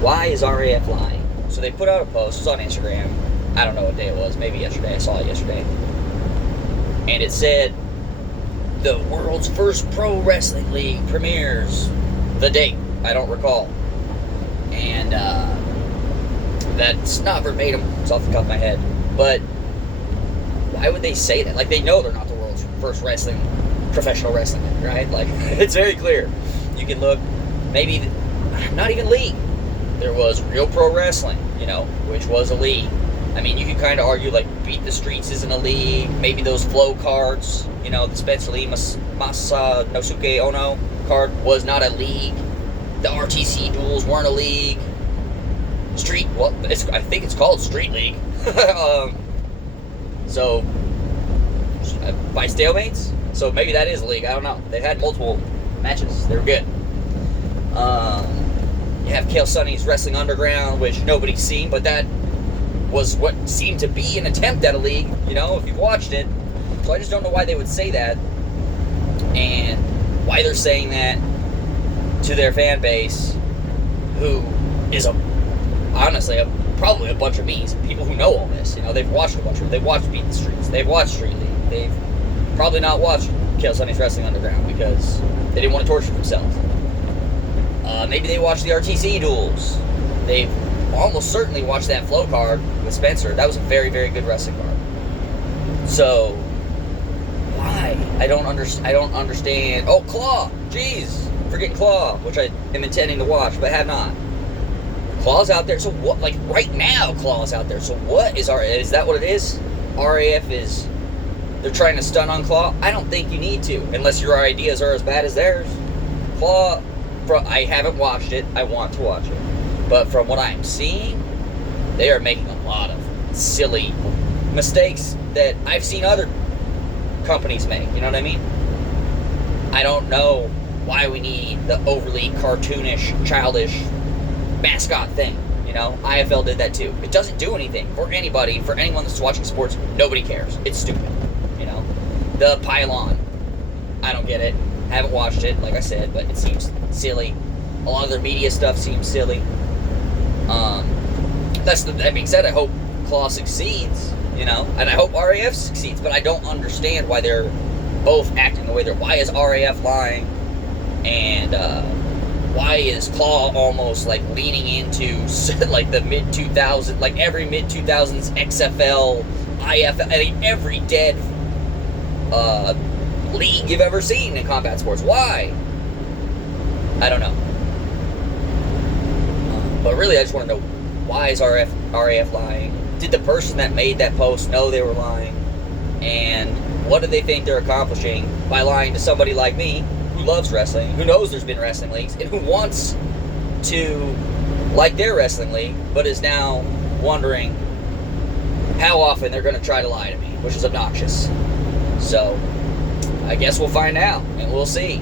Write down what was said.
Why is RAF lying? So they put out a post. It was on Instagram. I don't know what day it was. Maybe yesterday. I saw it yesterday. And it said, the world's first pro wrestling league premieres. The date, I don't recall. And that's not verbatim. It's off the top of my head. But why would they say that? Like, they know they're not the world's first professional wrestling league, right? Like, it's very clear. You can look, maybe, not even league. There was Real Pro Wrestling, which was a league. I mean, you could kind of argue, like, Beat the Streets isn't a league. Maybe those flow cards, the Spencer Lee Masa Nosuke Ono card was not a league. The RTC duels weren't a league. I think it's called Street League. So, by stalemates? So maybe that is a league. I don't know. They've had multiple matches. They were good. You have Kale Sonny's Wrestling Underground, which nobody's seen, but that was what seemed to be an attempt at a league, if you've watched it. So I just don't know why they would say that, and why they're saying that to their fan base, who is honestly probably a bunch of bees, people who know all this. They've watched a bunch of it. They've watched Beat the Streets. They've watched Street League. They've probably not watched Kale Sonny's Wrestling Underground because they didn't want to torture themselves. Maybe they watched the RTC duels. They've almost certainly watched that flow card with Spencer. That was a very, very good wrestling card. So, why? I don't understand. Oh, Claw! Jeez! Forgetting Claw, which I am intending to watch, but have not. Claw's out there. So what? Like, right now, Claw's out there. So what is is that what it is? RAF is... They're trying to stun on Claw? I don't think you need to, unless your ideas are as bad as theirs. Claw... I haven't watched it. I want to watch it. But from what I'm seeing, they are making a lot of silly mistakes that I've seen other companies make. You know what I mean? I don't know why we need the overly cartoonish, childish mascot thing. IFL did that too. It doesn't do anything for anybody, for anyone that's watching sports. Nobody cares. It's stupid. The pylon. I don't get it. Haven't watched it, like I said, but it seems silly. A lot of their media stuff seems silly. That being said, I hope Claw succeeds, and I hope RAF succeeds, but I don't understand why they're both acting the way they're. Why is RAF lying, and why is Claw almost like leaning into like the mid 2000s, like every mid 2000s XFL, IFL, I mean every dead league you've ever seen in combat sports? Why? I don't know. But really, I just want to know, why is RAF lying? Did the person that made that post know they were lying? And what do they think they're accomplishing by lying to somebody like me, who loves wrestling, who knows there's been wrestling leagues, and who wants to like their wrestling league, but is now wondering how often they're going to try to lie to me, which is obnoxious. So, I guess we'll find out, and we'll see.